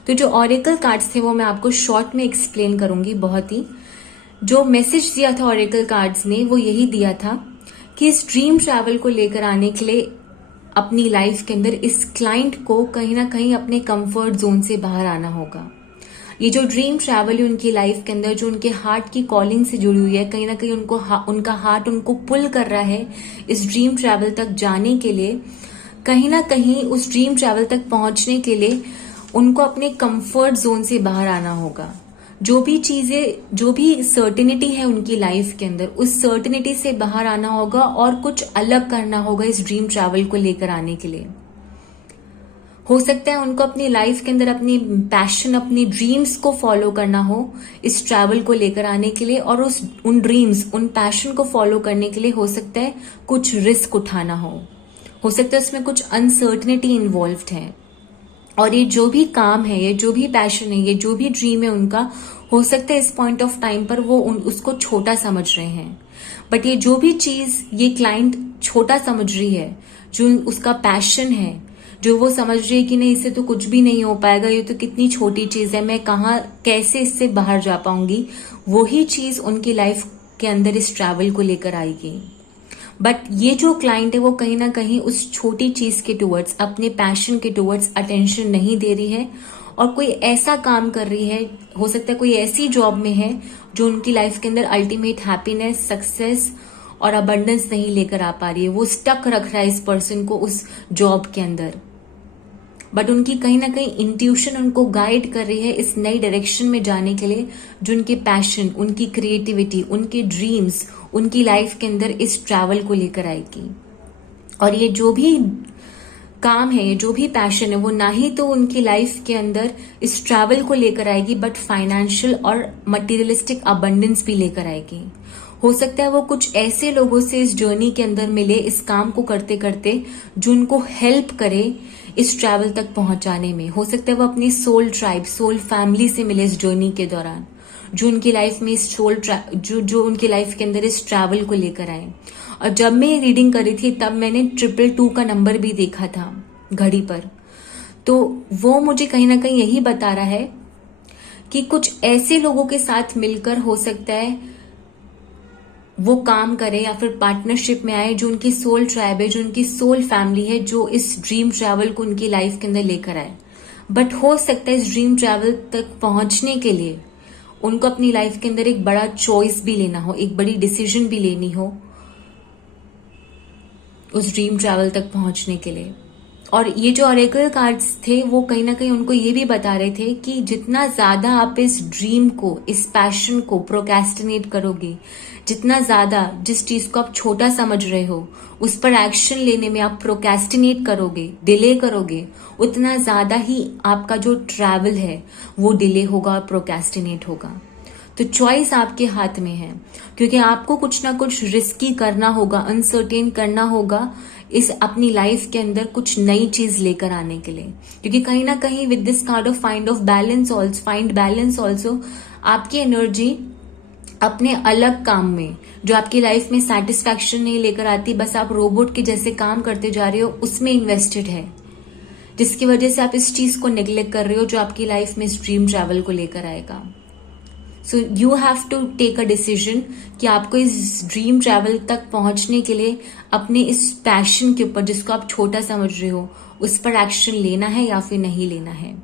तो जो ऑरेकल कार्ड्स थे वो मैं आपको शॉर्ट में एक्सप्लेन करूंगी। बहुत ही जो मैसेज दिया था ऑरेकल कार्ड्स ने वो यही दिया था कि इस ड्रीम ट्रैवल को लेकर आने के लिए अपनी लाइफ के अंदर इस क्लाइंट को कहीं ना कहीं अपने कंफर्ट जोन से बाहर आना होगा। ये जो ड्रीम ट्रैवल है उनकी लाइफ के अंदर, जो उनके हार्ट की कॉलिंग से जुड़ी हुई है, कहीं ना कहीं उनका हार्ट उनको पुल कर रहा है इस ड्रीम ट्रैवल तक जाने के लिए। कहीं ना कहीं उस ड्रीम ट्रैवल तक पहुंचने के लिए उनको अपने कंफर्ट जोन से बाहर आना होगा। जो भी सर्टेनिटी है उनकी लाइफ के अंदर, उस सर्टेनिटी से बाहर आना होगा और कुछ अलग करना होगा इस ड्रीम ट्रैवल को लेकर आने के लिए। हो सकता है उनको अपनी लाइफ के अंदर अपनी पैशन, अपनी ड्रीम्स को फॉलो करना हो इस ट्रैवल को लेकर आने के लिए, और उन ड्रीम्स, उन पैशन को फॉलो करने के लिए हो सकता है कुछ रिस्क उठाना हो सकता है उसमें कुछ अनसर्टेनिटी इन्वॉल्व्ड है। और ये जो भी काम है, ये जो भी पैशन है, ये जो भी ड्रीम है उनका, हो सकता है इस पॉइंट ऑफ टाइम पर वो उसको छोटा समझ रहे हैं। बट ये जो भी चीज ये क्लाइंट छोटा समझ रही है, जो उसका पैशन है, जो वो समझ रही है कि नहीं इससे तो कुछ भी नहीं हो पाएगा, ये तो कितनी छोटी चीज है, मैं कैसे इससे बाहर जा पाऊंगी, वही चीज उनकी लाइफ के अंदर इस ट्रैवल को लेकर आएगी। बट ये जो क्लाइंट है वो कहीं ना कहीं उस छोटी चीज के टुवर्ड्स, अपने पैशन के टुवर्ड्स अटेंशन नहीं दे रही है और कोई ऐसा काम कर रही है, हो सकता है कोई ऐसी जॉब में है जो उनकी लाइफ के अंदर अल्टीमेट हैप्पीनेस, सक्सेस और अबंडेंस नहीं लेकर आ पा रही है। वो स्टक रख रहा है इस पर्सन को उस जॉब के अंदर। बट उनकी कहीं ना कहीं इंट्यूशन उनको गाइड कर रही है इस नई डायरेक्शन में जाने के लिए, जो उनके पैशन, उनकी क्रिएटिविटी, उनके ड्रीम्स उनकी लाइफ के अंदर इस ट्रैवल को लेकर आएगी। और ये जो भी काम है, ये जो भी पैशन है, वो ना ही तो उनकी लाइफ के अंदर इस ट्रैवल को लेकर आएगी, बट फाइनेंशियल और मटेरियलिस्टिक अबंडेंस भी लेकर आएगी। हो सकता है वो कुछ ऐसे लोगों से इस जर्नी के अंदर मिले इस काम को करते करते, जो उनको हेल्प करे इस ट्रैवल तक पहुंचाने में। हो सकता है वो अपनी सोल ट्राइब, सोल फैमिली से मिले इस जर्नी के दौरान, जो उनकी लाइफ में इस जो उनकी लाइफ के अंदर इस ट्रैवल को लेकर आए। और जब मैं रीडिंग कर रही थी तब मैंने 222 का नंबर भी देखा था घड़ी पर, तो वो मुझे कहीं ना कहीं यही बता रहा है कि कुछ ऐसे लोगों के साथ मिलकर हो सकता है वो काम करे या फिर पार्टनरशिप में आए, जो उनकी सोल ट्राइब है, जो उनकी सोल फैमिली है, जो इस ड्रीम ट्रैवल को उनकी लाइफ के अंदर लेकर आए। बट हो सकता है इस ड्रीम ट्रैवल तक पहुंचने के लिए उनको अपनी लाइफ के अंदर एक बड़ा चॉइस भी लेना हो, एक बड़ी डिसीजन भी लेनी हो उस ड्रीम ट्रैवल तक पहुंचने के लिए। और ये जो ऑरेकल कार्ड्स थे वो कहीं ना कहीं उनको ये भी बता रहे थे कि जितना ज्यादा आप इस ड्रीम को, इस पैशन को प्रोक्रेस्टिनेट करोगे, जितना ज्यादा जिस चीज को आप छोटा समझ रहे हो उस पर एक्शन लेने में आप प्रोक्रेस्टिनेट करोगे, डिले करोगे, उतना ज्यादा ही आपका जो ट्रैवल है वो डिले होगा और प्रोक्रेस्टिनेट होगा। तो चॉइस आपके हाथ में है, क्योंकि आपको कुछ ना कुछ रिस्की करना होगा, अनसर्टेन करना होगा इस अपनी लाइफ के अंदर कुछ नई चीज लेकर आने के लिए। क्योंकि कहीं ना कहीं with this card of find balance also आपकी एनर्जी अपने अलग काम में, जो आपकी लाइफ में सेटिस्फैक्शन नहीं लेकर आती, बस आप रोबोट के जैसे काम करते जा रहे हो, उसमें इन्वेस्टेड है, जिसकी वजह से आप इस चीज को नेग्लेक्ट कर रहे हो जो आपकी लाइफ में इस ड्रीम ट्रैवल को लेकर आएगा। So you have to take a decision कि आपको इस ड्रीम ट्रैवल तक पहुंचने के लिए अपने इस पैशन के ऊपर, जिसको आप छोटा समझ रहे हो, उस पर एक्शन लेना है या फिर नहीं लेना है।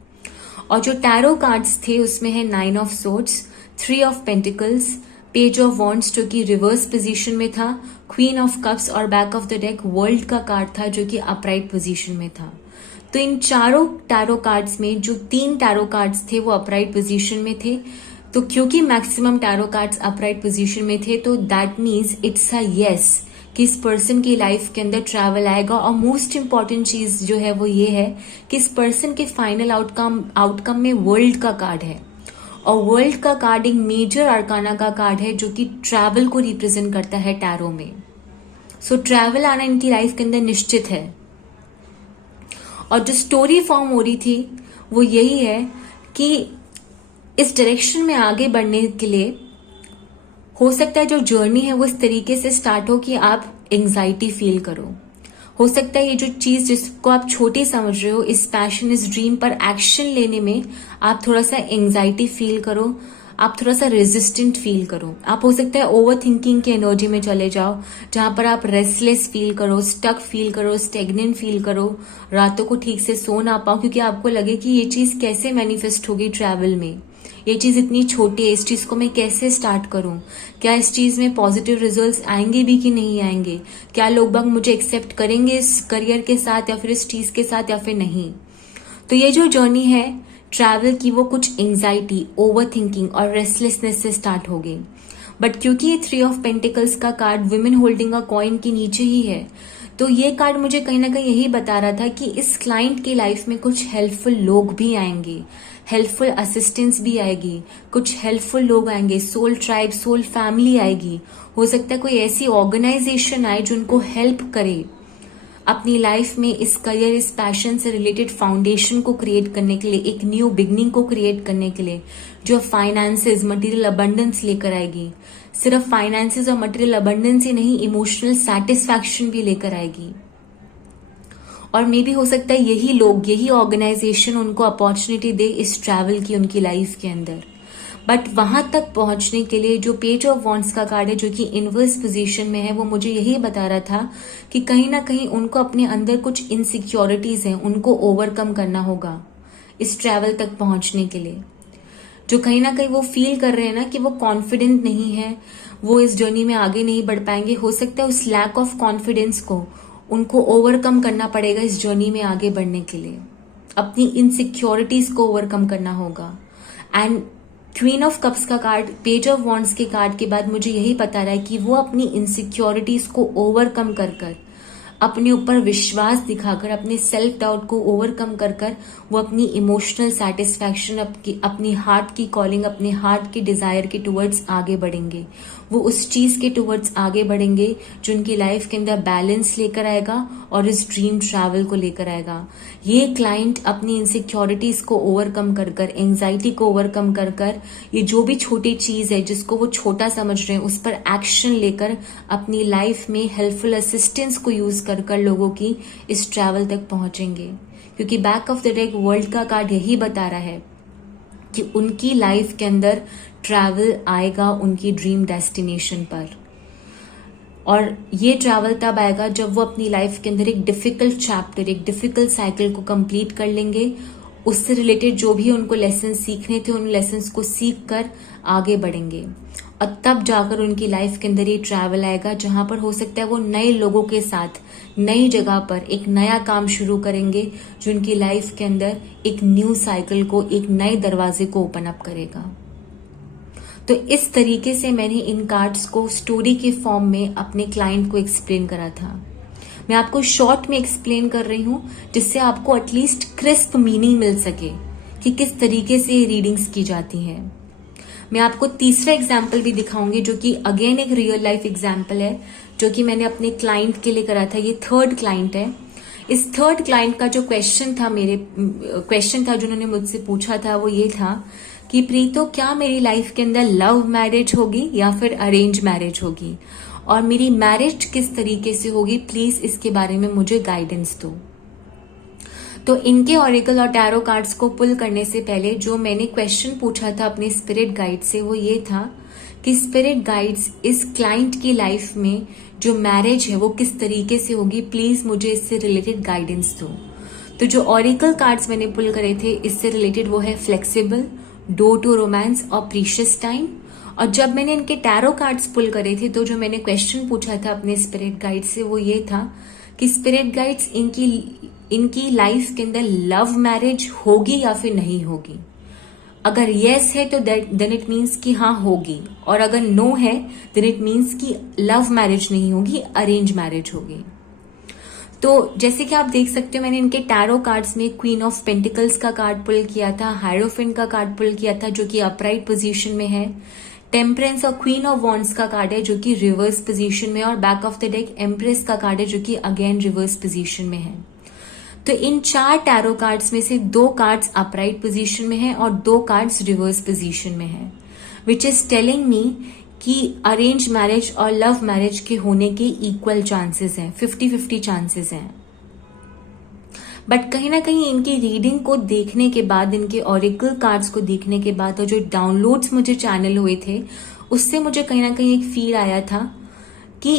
और जो टैरो कार्ड्स थे उसमें है 9 of swords, 3 of pentacles, page of wands जो कि रिवर्स पोजीशन में था, क्वीन ऑफ कप्स और back of the deck world का कार्ड था जो कि अपराइट पोजीशन में था। तो इन चारों टैरो कार्ड्स में जो 3 टैरो कार्ड्स थे वो अपराइट पोजीशन में थे। तो क्योंकि maximum tarot cards upright position में थे, तो that means it's a yes कि इस पर्सन की लाइफ के अंदर ट्रैवल आएगा। और मोस्ट इंपॉर्टेंट चीज जो है वो ये है कि इस पर्सन के फाइनल आउटकम में वर्ल्ड का कार्ड है, और वर्ल्ड का कार्ड एक मेजर आर्काना का कार्ड है जो कि ट्रैवल को रिप्रेजेंट करता है टैरो में। सो ट्रैवल आना इनकी लाइफ के अंदर निश्चित है। और जो स्टोरी फॉर्म हो रही थी वो यही है कि इस डायरेक्शन में आगे बढ़ने के लिए हो सकता है जो जर्नी है वो इस तरीके से स्टार्ट हो कि आप एंजाइटी फील करो। हो सकता है ये जो चीज जिसको आप छोटी समझ रहे हो, इस पैशन, इस ड्रीम पर एक्शन लेने में आप थोड़ा सा एंजाइटी फील करो, आप थोड़ा सा रेजिस्टेंट फील करो। आप हो सकता है ओवर थिंकिंग की एनर्जी में चले जाओ, जहां पर आप रेस्टलेस फील करो, स्टक फील करो, स्टेगनेंट फील करो, रातों को ठीक से सो ना पाओ, क्योंकि आपको लगे कि ये चीज कैसे मैनिफेस्ट होगी ट्रैवल में, ये चीज इतनी छोटी है, इस चीज को मैं कैसे स्टार्ट करूं, क्या इस चीज में पॉजिटिव रिजल्ट्स आएंगे भी कि नहीं आएंगे, क्या लोग बाग मुझे एक्सेप्ट करेंगे इस करियर के साथ या फिर इस चीज के साथ या फिर नहीं। तो ये जो जर्नी है ट्रैवल की वो कुछ एंजाइटी, ओवर थिंकिंग और रेस्टलेसनेस से स्टार्ट हो गई। बट क्योंकि ये 3 ऑफ पेंटिकल्स का card women holding a coin के नीचे ही है, तो ये कार्ड मुझे कहीं ना कहीं यही बता रहा था कि इस क्लाइंट की लाइफ में कुछ हेल्पफुल लोग भी आएंगे, हेल्पफुल असिस्टेंस भी आएगी, कुछ हेल्पफुल लोग आएंगे, सोल ट्राइब, सोल फैमिली आएगी। हो सकता है कोई ऐसी ऑर्गेनाइजेशन आए जो उनको हेल्प करे अपनी लाइफ में इस करियर, इस पैशन से रिलेटेड फाउंडेशन को क्रिएट करने के लिए, एक न्यू बिगनिंग को क्रिएट करने के लिए, जो फाइनेंसेस, मटेरियल अबंडेंस लेकर आएगी। सिर्फ फाइनेंसेस और मटेरियल अबंडेंस ही नहीं, इमोशनल सेटिस्फैक्शन भी लेकर आएगी। और मे भी हो सकता है यही लोग, यही ऑर्गेनाइजेशन उनको अपॉर्चुनिटी दे इस ट्रैवल की उनकी लाइफ के अंदर। बट वहां तक पहुंचने के लिए जो पेज ऑफ वॉन्ड्स का कार्ड है जो कि इनवर्स पोजीशन में है, वो मुझे यही बता रहा था कि कहीं ना कहीं उनको अपने अंदर कुछ इनसिक्योरिटीज हैं, उनको ओवरकम करना होगा इस ट्रैवल तक पहुंचने के लिए। जो कहीं ना कहीं वो फील कर रहे हैं ना कि वो कॉन्फिडेंट नहीं है, वो इस जर्नी में आगे नहीं बढ़ पाएंगे। हो सकता है उस लैक ऑफ कॉन्फिडेंस को उनको ओवरकम करना पड़ेगा इस जर्नी में आगे बढ़ने के लिए। अपनी इनसिक्योरिटीज को ओवरकम करना होगा। एंड क्वीन ऑफ कप्स का कार्ड, पेज ऑफ वॉन्ड्स के कार्ड के बाद मुझे यही बता रहा है कि वो अपनी इनसिक्योरिटीज को ओवरकम कर अपने ऊपर विश्वास दिखाकर, अपने सेल्फ डाउट को ओवरकम कर वो अपनी इमोशनल सेटिस्फैक्शन, अपनी हार्ट की कॉलिंग, अपने हार्ट के डिजायर के टुवर्ड्स आगे बढ़ेंगे। वो उस चीज के टुवर्ड्स आगे बढ़ेंगे जो उनकी लाइफ के अंदर बैलेंस लेकर आएगा और इस ड्रीम ट्रैवल को लेकर आएगा। ये क्लाइंट अपनी इनसिक्योरिटीज को ओवरकम कर एंजाइटी को ओवरकम कर ये जो भी छोटी चीज है जिसको वो छोटा समझ रहे हैं उस पर एक्शन लेकर अपनी लाइफ में हेल्पफुल असिस्टेंस को यूज कर लोगों की इस ट्रैवल तक पहुंचेंगे। क्योंकि back of the deck world का कार्ड यही बता रहा है कि उनकी लाइफ के अंदर ट्रैवल आएगा उनकी ड्रीम डेस्टिनेशन पर। और ये ट्रैवल तब आएगा जब वो अपनी लाइफ के अंदर एक डिफिकल्ट चैप्टर, एक डिफिकल्ट साइकिल को कंप्लीट कर लेंगे। उससे रिलेटेड जो भी उनको लेसन सीखने थे उन लेसन्स को सीख कर आगे बढ़ेंगे। और तब जाकर उनकी लाइफ के अंदर ये ट्रैवल आएगा जहां पर हो सकता है वो नए लोगों के साथ नई जगह पर एक नया काम शुरू करेंगे जो उनकी लाइफ के अंदर एक न्यू साइकिल को, एक नए दरवाजे को ओपन अप करेगा। तो इस तरीके से मैंने इन कार्ड्स को स्टोरी के फॉर्म में अपने क्लाइंट को एक्सप्लेन करा था। मैं आपको शॉर्ट में एक्सप्लेन कर रही हूं जिससे आपको एटलीस्ट क्रिस्प मीनिंग मिल सके कि किस तरीके से ये रीडिंग्स की जाती हैं। मैं आपको तीसरा एग्जाम्पल भी दिखाऊंगी जो कि अगेन एक रियल लाइफ एग्जाम्पल है जो कि मैंने अपने क्लाइंट के लिए करा था। ये थर्ड क्लाइंट है। इस थर्ड क्लाइंट का जो क्वेश्चन था जो उन्होंने मुझसे पूछा था वो ये था कि प्रीतो, क्या मेरी लाइफ के अंदर लव मैरिज होगी या फिर अरेंज मैरिज होगी, और मेरी मैरिज किस तरीके से होगी, प्लीज इसके बारे में मुझे गाइडेंस दो। तो इनके ऑरेकल और टैरो कार्ड्स को पुल करने से पहले जो मैंने क्वेश्चन पूछा था अपने स्पिरिट गाइड से वो ये था कि स्पिरिट गाइड्स इस क्लाइंट की लाइफ में जो मैरिज है वो किस तरीके से होगी, प्लीज मुझे इससे रिलेटेड गाइडेंस दो। तो जो ऑरेकल कार्ड्स मैंने पुल करे थे इससे रिलेटेड वो है फ्लेक्सिबल, डोर टू रोमांस और प्रीशियस टाइम। और जब मैंने इनके टैरो कार्ड्स पुल करे थे तो जो मैंने क्वेश्चन पूछा था अपने स्पिरिट गाइड से वो ये था कि स्पिरिट गाइड्स इनकी लाइफ के अंदर लव मैरिज होगी या फिर नहीं होगी। अगर यस है तो देन इट मीन्स कि हाँ होगी, और अगर नो है देन इट मीन्स कि लव मैरिज नहीं होगी, अरेंज मैरिज होगी। तो जैसे कि आप देख सकते हो मैंने इनके टैरो कार्ड्स में क्वीन ऑफ पेंटिकल्स का कार्ड पुल किया था, हायरोफेंट का कार्ड पुल किया था जो कि अपराइट पोजीशन में है, टेम्परेंस और क्वीन ऑफ वॉन्ड्स का कार्ड है जो कि रिवर्स पोजीशन में है, और back of the deck empress का कार्ड है जो कि अगेन रिवर्स पोजीशन में है। तो इन 4 टैरो कार्ड्स में से 2 कार्ड्स अपराइट पोजीशन में है और 2 कार्ड्स रिवर्स पोजीशन में है, विच इज टेलिंग मी कि अरेंज मैरिज और लव मैरिज के होने के इक्वल चांसेस हैं, 50-50 चांसेस हैं। बट कहीं ना कहीं इनकी रीडिंग को देखने के बाद, इनके ऑरेकल कार्ड्स को देखने के बाद और जो डाउनलोड्स मुझे चैनल हुए थे उससे मुझे कहीं ना कहीं एक फील आया था कि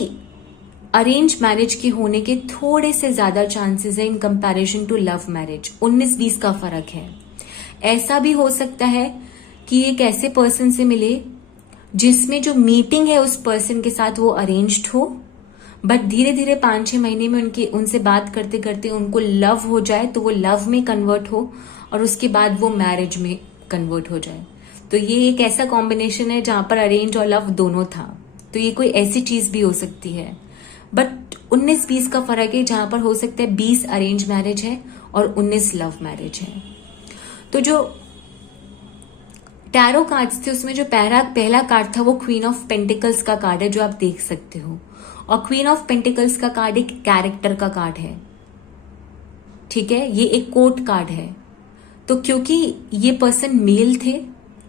अरेंज मैरिज के होने के थोड़े से ज्यादा चांसेस है in comparison to love marriage. 19-20 का फर्क है। ऐसा भी हो सकता है कि एक ऐसे पर्सन से मिले जिसमें जो मीटिंग है उस पर्सन के साथ वो अरेंज्ड हो, बट धीरे धीरे 5-6 महीने में उनसे बात करते करते उनको लव हो जाए तो वो लव में कन्वर्ट हो और उसके बाद वो मैरिज में कन्वर्ट हो जाए। तो ये एक ऐसा कॉम्बिनेशन है जहां पर अरेंज और लव दोनों था। तो ये कोई ऐसी चीज भी हो सकती है। बट 19-20 का फर्क है जहां पर हो सकता है 20 अरेंज मैरिज है और 19 लव मैरिज है। तो जो टैरो कार्ड्स थे उसमें जो पहला कार्ड था वो क्वीन ऑफ पेंटिकल्स का कार्ड है जो आप देख सकते हो, और क्वीन ऑफ पेंटिकल्स का कार्ड एक कैरेक्टर का कार्ड है। ठीक है, ये एक कोर्ट कार्ड है। तो क्योंकि ये पर्सन मेल थे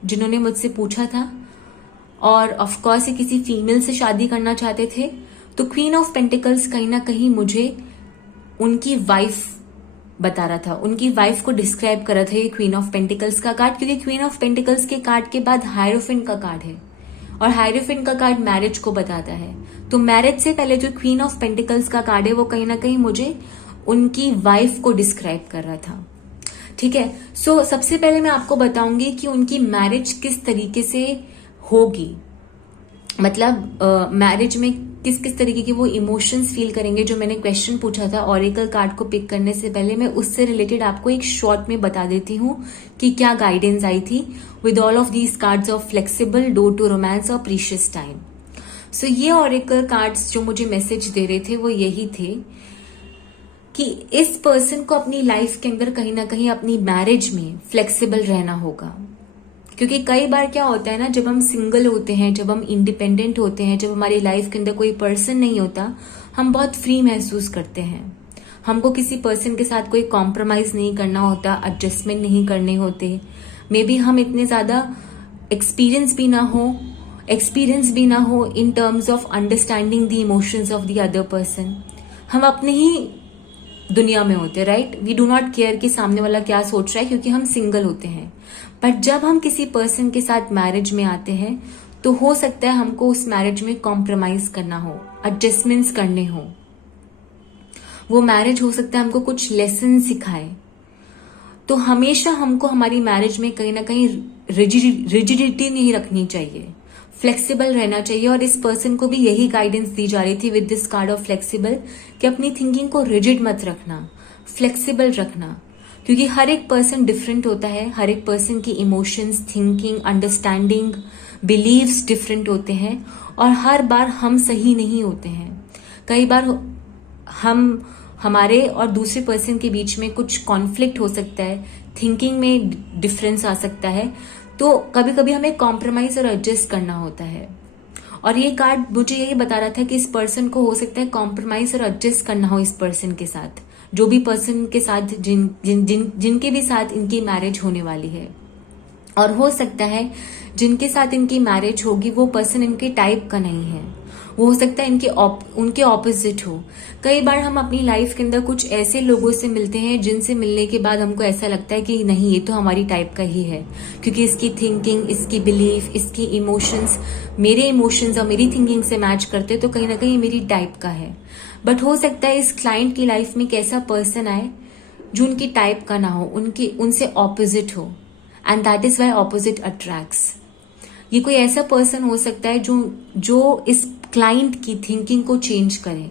जिन्होंने मुझसे पूछा था और ऑफ कोर्स ये किसी फीमेल से शादी करना चाहते थे, तो क्वीन ऑफ पेंटिकल्स कहीं ना कहीं मुझे उनकी वाइफ बता रहा था, उनकी वाइफ को डिस्क्राइब कर रहा था ये क्वीन ऑफ पेंटिकल्स का कार्ड, क्योंकि क्वीन ऑफ पेंटिकल्स के कार्ड के बाद हायरोफेंट का कार्ड है और हायरोफेंट का कार्ड मैरिज को बताता है। तो मैरिज से पहले जो क्वीन ऑफ पेंटिकल्स का कार्ड है वो कहीं ना कहीं मुझे उनकी वाइफ को डिस्क्राइब कर रहा था। ठीक है, सो सबसे पहले मैं आपको बताऊंगी कि उनकी मैरिज किस तरीके से होगी, मतलब मैरिज में किस किस तरीके के वो इमोशंस फील करेंगे, जो मैंने क्वेश्चन पूछा था ऑरेकल कार्ड को पिक करने से पहले, मैं उससे रिलेटेड आपको एक शॉर्ट में बता देती हूँ कि क्या गाइडेंस आई थी with all of these cards of flexible, door to romance और प्रीशियस टाइम। सो ये ऑरेकल कार्ड्स जो मुझे मैसेज दे रहे थे वो यही थे कि इस पर्सन को अपनी लाइफ के अंदर कहीं ना कहीं अपनी मैरिज में फ्लेक्सिबल रहना होगा। क्योंकि कई बार क्या होता है ना, जब हम सिंगल होते हैं, जब हम इंडिपेंडेंट होते हैं, जब हमारी लाइफ के अंदर कोई पर्सन नहीं होता, हम बहुत फ्री महसूस करते हैं। हमको किसी पर्सन के साथ कोई कॉम्प्रोमाइज नहीं करना होता, एडजस्टमेंट नहीं करने होते। मे बी हम इतने ज्यादा एक्सपीरियंस भी ना हो in terms of understanding the emotions of the other person. हम अपने ही दुनिया में होते, right. We do not care कि सामने वाला क्या सोच रहा है, क्योंकि हम सिंगल होते हैं। बट जब हम किसी पर्सन के साथ मैरिज में आते हैं तो हो सकता है हमको उस मैरिज में कॉम्प्रोमाइज करना हो, एडजस्टमेंट्स करने हो। वो मैरिज हो सकता है हमको कुछ लेसन सिखाए। तो हमेशा हमको हमारी मैरिज में कहीं ना कहीं रिजिडिटी नहीं रखनी चाहिए, फ्लेक्सिबल रहना चाहिए। और इस पर्सन को भी यही गाइडेंस दी जा रही थी with this card of flexible, कि अपनी थिंकिंग को रिजिड मत रखना, फ्लेक्सिबल रखना। क्योंकि हर एक पर्सन डिफरेंट होता है, हर एक पर्सन की emotions, thinking, understanding, believes different होते हैं और हर बार हम सही नहीं होते हैं। कई बार हमारे और दूसरे पर्सन के बीच में कुछ कॉन्फ्लिक्ट हो सकता है, थिंकिंग में डिफरेंस आ सकता है, तो कभी कभी हमें कॉम्प्रोमाइज और एडजस्ट करना होता है। और ये कार्ड मुझे यही बता रहा था कि इस पर्सन को हो सकता है कॉम्प्रोमाइज और एडजस्ट करना हो इस पर्सन के साथ, जो भी पर्सन के साथ जिनके भी साथ इनकी मैरिज होने वाली है। और हो सकता है जिनके साथ इनकी मैरिज होगी वो पर्सन इनके टाइप का नहीं है, वो हो सकता है उनके ऑपोजिट हो। कई बार हम अपनी लाइफ के अंदर कुछ ऐसे लोगों से मिलते हैं जिनसे मिलने के बाद हमको ऐसा लगता है कि नहीं, ये तो हमारी टाइप का ही है, क्योंकि इसकी थिंकिंग, इसकी बिलीफ, इसकी इमोशंस मेरे इमोशंस और मेरी थिंकिंग से मैच करते, तो कहीं ना कहीं मेरी टाइप का है। बट हो सकता है इस क्लाइंट की लाइफ में एक ऐसा पर्सन आए जो उनकी टाइप का ना हो, उनसे ऑपोजिट हो, and that is why opposite attracts. ये कोई ऐसा पर्सन हो सकता है जो इस क्लाइंट की थिंकिंग को चेंज करे,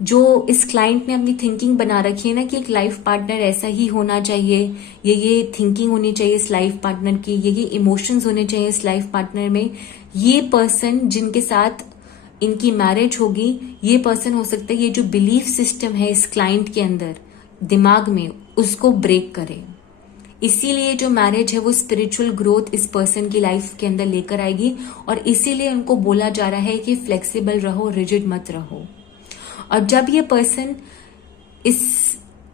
जो इस क्लाइंट ने अपनी थिंकिंग बना रखी है ना कि एक लाइफ पार्टनर ऐसा ही होना चाहिए, ये थिंकिंग होनी चाहिए इस लाइफ पार्टनर की, ये इमोशंस होने चाहिए इस लाइफ पार्टनर में। ये पर्सन जिनके साथ इनकी मैरिज होगी, ये पर्सन हो सकता है ये जो बिलीफ सिस्टम है इस क्लाइंट के अंदर दिमाग में, उसको ब्रेक करे। इसीलिए जो मैरिज है वो स्पिरिचुअल ग्रोथ इस पर्सन की लाइफ के अंदर लेकर आएगी, और इसीलिए उनको बोला जा रहा है कि फ्लेक्सिबल रहो, रिजिड मत रहो। और जब ये पर्सन इस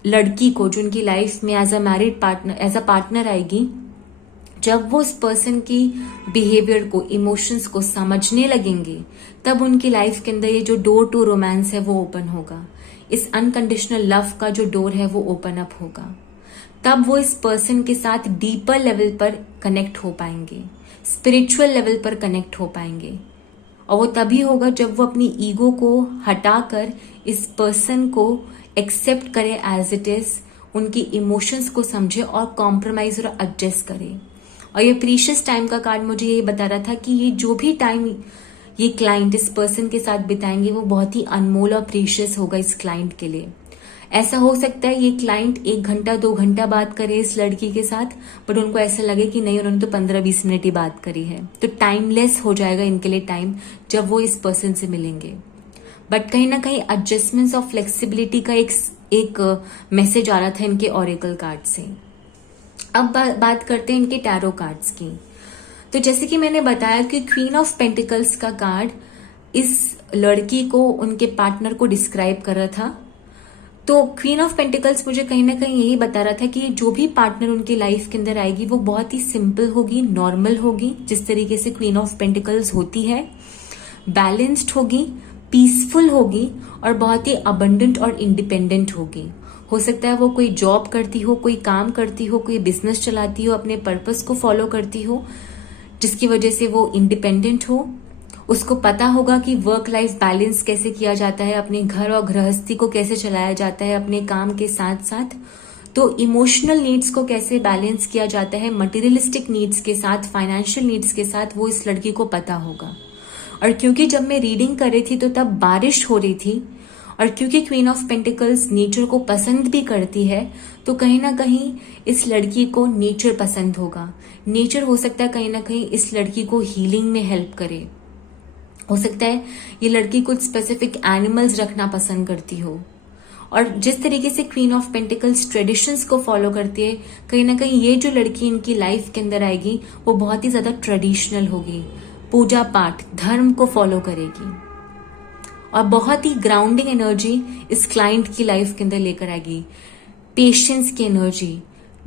लड़की को जो उनकी लाइफ में एज अ पार्टनर आएगी, जब वो उस पर्सन की बिहेवियर को, इमोशंस को समझने लगेंगे, तब उनकी लाइफ के अंदर ये जो डोर टू रोमांस है वो ओपन होगा। इस अनकंडीशनल लव का जो डोर है वो ओपन अप होगा। तब वो इस पर्सन के साथ डीपर लेवल पर कनेक्ट हो पाएंगे, स्पिरिचुअल लेवल पर कनेक्ट हो पाएंगे। और वो तभी होगा जब वो अपनी ईगो को हटाकर इस पर्सन को एक्सेप्ट करे एज इट इज, उनकी इमोशंस को समझे और कॉम्प्रोमाइज और एडजस्ट करे। और ये प्रीशियस टाइम का कार्ड मुझे ये बता रहा था कि ये जो भी टाइम ये क्लाइंट इस पर्सन के साथ बिताएंगे वो बहुत ही अनमोल और प्रीशियस होगा इस क्लाइंट के लिए। ऐसा हो सकता है ये क्लाइंट 1 घंटा 2 घंटा बात करे इस लड़की के साथ, बट उनको ऐसा लगे कि नहीं, उन्होंने तो 15-20 मिनट ही बात करी है, तो टाइमलेस हो जाएगा इनके लिए टाइम जब वो इस पर्सन से मिलेंगे। बट कहीं ना कहीं एडजस्टमेंट्स और फ्लेक्सिबिलिटी का एक मैसेज आ रहा था इनके ऑरेकल कार्ड से। अब बात करते हैं इनके टैरो कार्ड्स की। तो जैसे कि मैंने बताया कि क्वीन ऑफ पेंटिकल्स का कार्ड इस लड़की को, उनके पार्टनर को डिस्क्राइब कर रहा था। तो क्वीन ऑफ पेंटिकल्स मुझे कहीं ना कहीं यही बता रहा था कि जो भी पार्टनर उनकी लाइफ के अंदर आएगी वो बहुत ही सिंपल होगी, नॉर्मल होगी, जिस तरीके से क्वीन ऑफ पेंटिकल्स होती है, बैलेंस्ड होगी, पीसफुल होगी और बहुत ही अबंडेंट और इंडिपेंडेंट होगी। हो सकता है वो कोई जॉब करती हो, कोई काम करती हो, कोई बिजनेस चलाती हो, अपने पर्पस को फॉलो करती हो, जिसकी वजह से वो इंडिपेंडेंट हो। उसको पता होगा कि वर्क लाइफ बैलेंस कैसे किया जाता है, अपने घर और गृहस्थी को कैसे चलाया जाता है अपने काम के साथ साथ, तो इमोशनल नीड्स को कैसे बैलेंस किया जाता है मटेरियलिस्टिक नीड्स के साथ, फाइनेंशियल नीड्स के साथ, वो इस लड़की को पता होगा। और क्योंकि जब मैं रीडिंग कर रही थी तो तब बारिश हो रही थी, और क्योंकि क्वीन ऑफ पेंटिकल्स नेचर को पसंद भी करती है, तो कहीं ना कहीं इस लड़की को नेचर पसंद होगा। नेचर हो सकता है कहीं ना कहीं इस लड़की को हीलिंग में हेल्प करे। हो सकता है ये लड़की कुछ स्पेसिफिक एनिमल्स रखना पसंद करती हो, और जिस तरीके से क्वीन ऑफ पेंटिकल्स ट्रेडिशंस को फॉलो करती है, कहीं ना कहीं ये जो लड़की इनकी लाइफ के अंदर आएगी वो बहुत ही ज्यादा ट्रेडिशनल होगी, पूजा पाठ धर्म को फॉलो करेगी, और बहुत ही ग्राउंडिंग एनर्जी इस क्लाइंट की लाइफ के अंदर लेकर आएगी। पेशेंस की एनर्जी,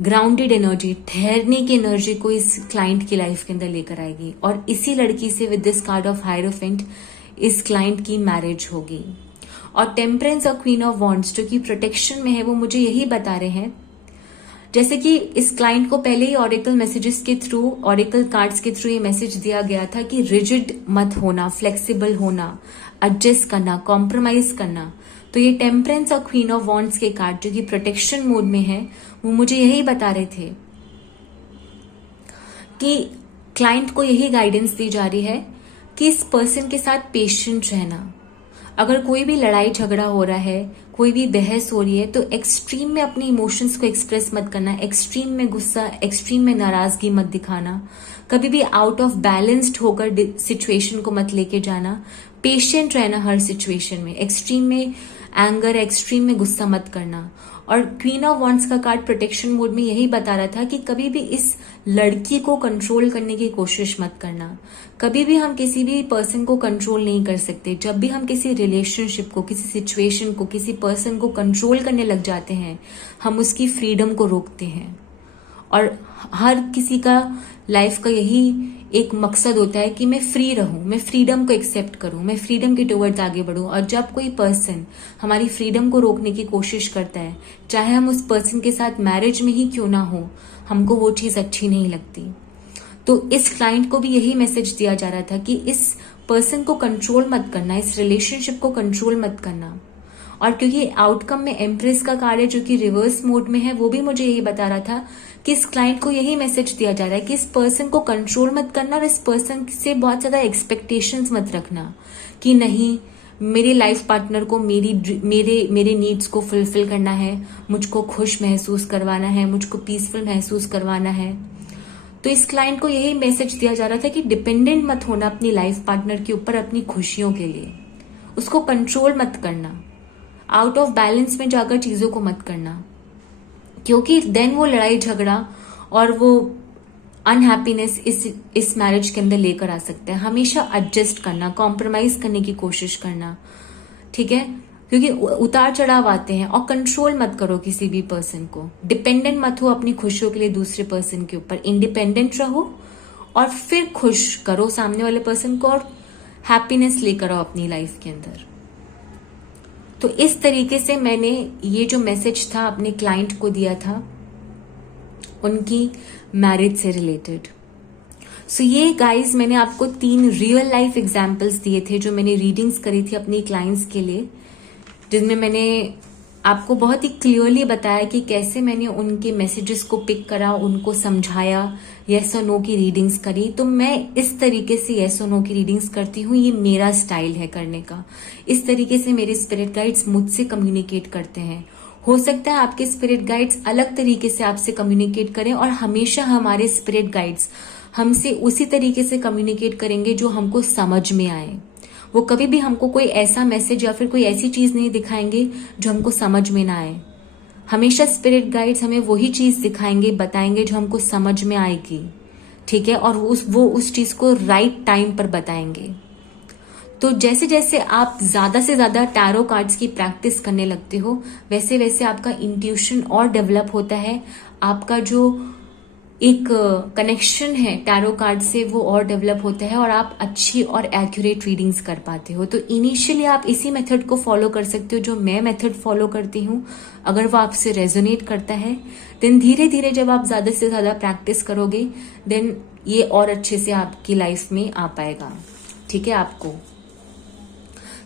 ग्राउंडेड एनर्जी, ठहरने की एनर्जी को इस क्लाइंट की लाइफ के अंदर लेकर आएगी। और इसी लड़की से with this card of hierophant इस क्लाइंट की मैरिज होगी। और टेम्परेंस और क्वीन ऑफ वॉन्ड्स जो कि प्रोटेक्शन में है, वो मुझे यही बता रहे हैं, जैसे कि इस क्लाइंट को पहले ही ऑरेकल मैसेजेस के थ्रू, ऑरेकल कार्ड्स के थ्रू ये मैसेज दिया गया था कि रिजिड मत होना, फ्लेक्सिबल होना, एडजस्ट करना, कॉम्प्रोमाइज करना। तो ये टेम्परेंस और क्वीन ऑफ वॉन्ड्स के कार्ड जो कि प्रोटेक्शन मोड में है, वो मुझे यही बता रहे थे कि क्लाइंट को यही गाइडेंस दी जा रही है कि इस पर्सन के साथ पेशेंट रहना। अगर कोई भी लड़ाई झगड़ा हो रहा है, कोई भी बहस हो रही है, तो एक्सट्रीम में अपने इमोशंस को एक्सप्रेस मत करना, एक्सट्रीम में गुस्सा, एक्सट्रीम में नाराजगी मत दिखाना, कभी भी आउट ऑफ बैलेंस्ड होकर सिचुएशन को मत लेके जाना, पेशेंट रहना हर सिचुएशन में, एक्सट्रीम में एंगर, एक्सट्रीम में गुस्सा मत करना। और क्वीन ऑफ वॉन्ड्स का कार्ड प्रोटेक्शन मोड में यही बता रहा था कि कभी भी इस लड़की को कंट्रोल करने की कोशिश मत करना। कभी भी हम किसी भी पर्सन को कंट्रोल नहीं कर सकते। जब भी हम किसी रिलेशनशिप को, किसी सिचुएशन को, किसी पर्सन को कंट्रोल करने लग जाते हैं, हम उसकी फ्रीडम को रोकते हैं। और हर किसी का लाइफ का यही एक मकसद होता है कि मैं फ्री रहूं, मैं फ्रीडम को एक्सेप्ट करूं, मैं फ्रीडम के टुवर्ड्स आगे बढ़ूं। और जब कोई पर्सन हमारी फ्रीडम को रोकने की कोशिश करता है, चाहे हम उस पर्सन के साथ मैरिज में ही क्यों ना हो, हमको वो चीज अच्छी नहीं लगती। तो इस क्लाइंट को भी यही मैसेज दिया जा रहा था कि इस पर्सन को कंट्रोल मत करना, इस रिलेशनशिप को कंट्रोल मत करना। और क्योंकि आउटकम में एम्प्रेस का कार्ड है जो कि रिवर्स मोड में है, वो भी मुझे यही बता रहा था कि इस क्लाइंट को यही मैसेज दिया जा रहा है कि इस पर्सन को कंट्रोल मत करना, और इस पर्सन से बहुत ज्यादा एक्सपेक्टेशंस मत रखना कि नहीं मेरे लाइफ पार्टनर को मेरे नीड्स को फुलफिल करना है, मुझको खुश महसूस करवाना है, मुझको पीसफुल महसूस करवाना है। तो इस क्लाइंट को यही मैसेज दिया जा रहा था कि डिपेंडेंट मत होना अपनी लाइफ पार्टनर के ऊपर अपनी खुशियों के लिए, उसको कंट्रोल मत करना, आउट ऑफ बैलेंस में जाकर चीजों को मत करना, क्योंकि देन वो लड़ाई झगड़ा और वो अनहैप्पीनेस इस मैरिज के अंदर लेकर आ सकते हैं। हमेशा एडजस्ट करना, कॉम्प्रोमाइज करने की कोशिश करना, ठीक है, क्योंकि उतार चढ़ाव आते हैं। और कंट्रोल मत करो किसी भी पर्सन को, डिपेंडेंट मत हो अपनी खुशियों के लिए दूसरे पर्सन के ऊपर, इंडिपेंडेंट रहो और फिर खुश करो सामने वाले पर्सन को और हैप्पीनेस लेकर आओ अपनी लाइफ के अंदर। तो इस तरीके से मैंने ये जो मैसेज था अपने क्लाइंट को दिया था उनकी मैरिज से रिलेटेड। सो ये गाइस मैंने आपको 3 रियल लाइफ एग्जांपल्स दिए थे जो मैंने रीडिंग्स करी थी अपनी क्लाइंट्स के लिए, जिनमें मैंने आपको बहुत ही क्लियरली बताया कि कैसे मैंने उनके मैसेजेस को पिक करा, उनको समझाया, येस और नो की रीडिंग्स करी। तो मैं इस तरीके से येस और नो की रीडिंग्स करती हूँ, ये मेरा स्टाइल है करने का। इस तरीके से मेरे स्पिरिट गाइड्स मुझसे कम्युनिकेट करते हैं। हो सकता है आपके स्पिरिट गाइड्स अलग तरीके से आपसे कम्युनिकेट करें, और हमेशा हमारे स्पिरिट गाइड्स हमसे उसी तरीके से कम्युनिकेट करेंगे जो हमको समझ में आए। वो कभी भी हमको कोई ऐसा मैसेज या फिर कोई ऐसी चीज नहीं दिखाएंगे जो हमको समझ में ना आए। हमेशा स्पिरिट गाइड्स हमें वही चीज दिखाएंगे, बताएंगे जो हमको समझ में आएगी, ठीक है, और वो उस चीज को राइट टाइम पर बताएंगे। तो जैसे जैसे आप ज्यादा से ज्यादा टैरो कार्ड्स की प्रैक्टिस करने लगते हो, वैसे वैसे आपका इंट्यूशन और डेवलप होता है, आपका जो एक कनेक्शन है टैरो कार्ड से वो और डेवलप होता है, और आप अच्छी और एक्यूरेट रीडिंग्स कर पाते हो। तो इनिशियली आप इसी मेथड को फॉलो कर सकते हो जो मैं मेथड फॉलो करती हूँ। अगर वो आपसे रेजोनेट करता है, देन धीरे धीरे जब आप ज्यादा से ज्यादा प्रैक्टिस करोगे, देन ये और अच्छे से आपकी लाइफ में आ पाएगा, ठीक है आपको।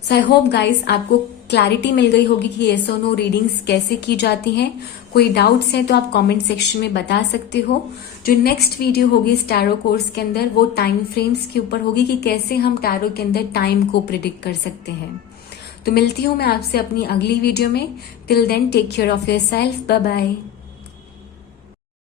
सो आई होप गाइस आपको क्लैरिटी मिल गई होगी कि येस और नो रीडिंग्स कैसे की जाती हैं। कोई डाउट्स हैं तो आप कमेंट सेक्शन में बता सकते हो। जो नेक्स्ट वीडियो होगी इस टैरो कोर्स के अंदर वो टाइम फ्रेम्स के ऊपर होगी कि कैसे हम टैरो के अंदर टाइम को प्रिडिक्ट कर सकते हैं। तो मिलती हूँ मैं आपसे अपनी अगली वीडियो में। Till then take care of your self, bye bye.